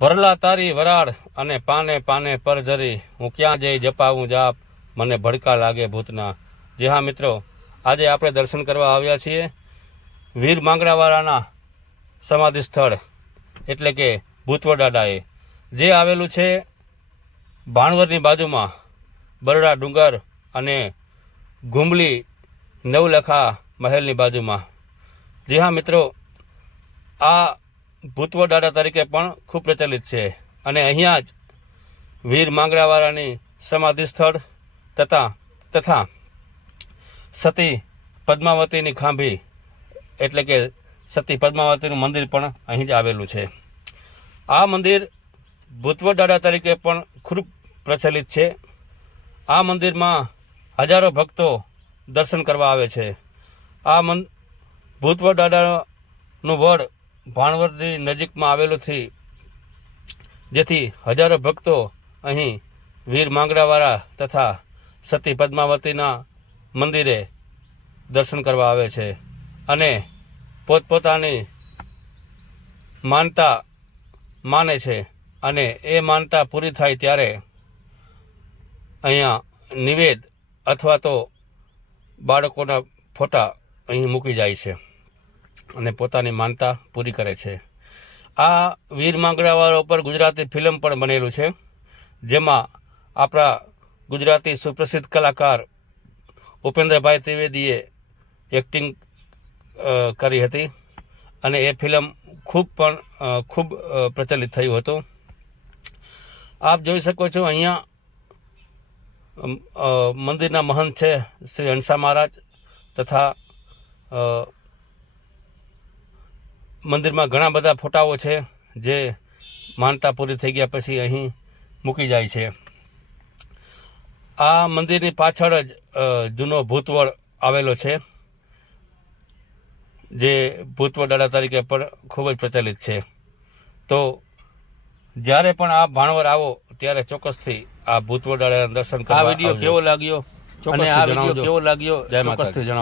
ભરલા તારી વરાળ અને પાને પાને પર જરી, હું ક્યાં જઈ જપાવું જાપ, મને ભડકા લાગે ભૂતના. જી હા મિત્રો, આજે આપણે દર્શન કરવા આવ્યા છીએ વીર માંગરાવાળાના સમાધિ સ્થળ એટલે કે ભૂતવડાડાએ, જે આવેલું છે ભાણવરની બાજુમાં બરડા ડુંગર અને ઘુંબલી નવલખા મહેલની બાજુમાં. જી હા મિત્રો, આ ભૂતવડાડા તરીકે પણ ખૂબ પ્રચલિત છે અને અહીંયા જ વીર માંગરાવાળાની સમાધિ સ્થળ તથા સતી પદ્માવતીની ખાંભી એટલે કે સતી પદ્માવતીનું મંદિર પણ અહીં જ આવેલું છે. આ મંદિર ભૂતવડાડા તરીકે પણ ખૂબ પ્રચલિત છે. આ મંદિરમાં હજારો ભક્તો દર્શન કરવા આવે છે. આ ભૂતવડાડાનું વડ ભાણવરની નજીકમાં આવેલું છે, જેથી હજારો ભક્તો અહીં વીર માંગરાવાળા તથા સતી પદ્માવતીના મંદિરે દર્શન કરવા આવે છે અને પોતપોતાની માનતા માને છે અને એ માનતા પૂરી થાય ત્યારે અહીંયા નિવેદ અથવા તો બાળકોના ફોટા અહીં મૂકી જાય છે અને પોતાની માનતા પૂરી કરે છે. આ વીર માંગરાવાળા ઉપર ગુજરાતી ફિલ્મ પણ બનેલું છે, જેમાં આપણા ગુજરાતી સુપ્રસિદ્ધ કલાકાર ઉપેન્દ્રભાઈ ત્રિવેદીએ એક્ટિંગ કરી હતી અને એ ફિલ્મ ખૂબ પ્રચલિત થયું હતું. આપ જોઈ શકો છો અહીંયા મંદિરના મહંત છે શ્રી હંસા મહારાજ તથા મંદિરમાં ઘણા બધા ફોટાઓ છે જે માનતા પૂરી થઈ ગયા પછી અહીં મૂકી જાય છે. આ મંદિરની પાછળ જ જૂનો ભૂતવડ આવેલો છે, જે ભૂતવડાડા તરીકે પણ ખૂબ જ પ્રચલિત છે. તો જ્યારે પણ આપ ભાણવર આવો ત્યારે ચોક્કસથી આ ભૂતવડાડાના દર્શન કરવા. આ વિડીયો કેવો લાગ્યો અને આ વિડીયો કેવો લાગ્યો ચોક્કસથી જણાવો.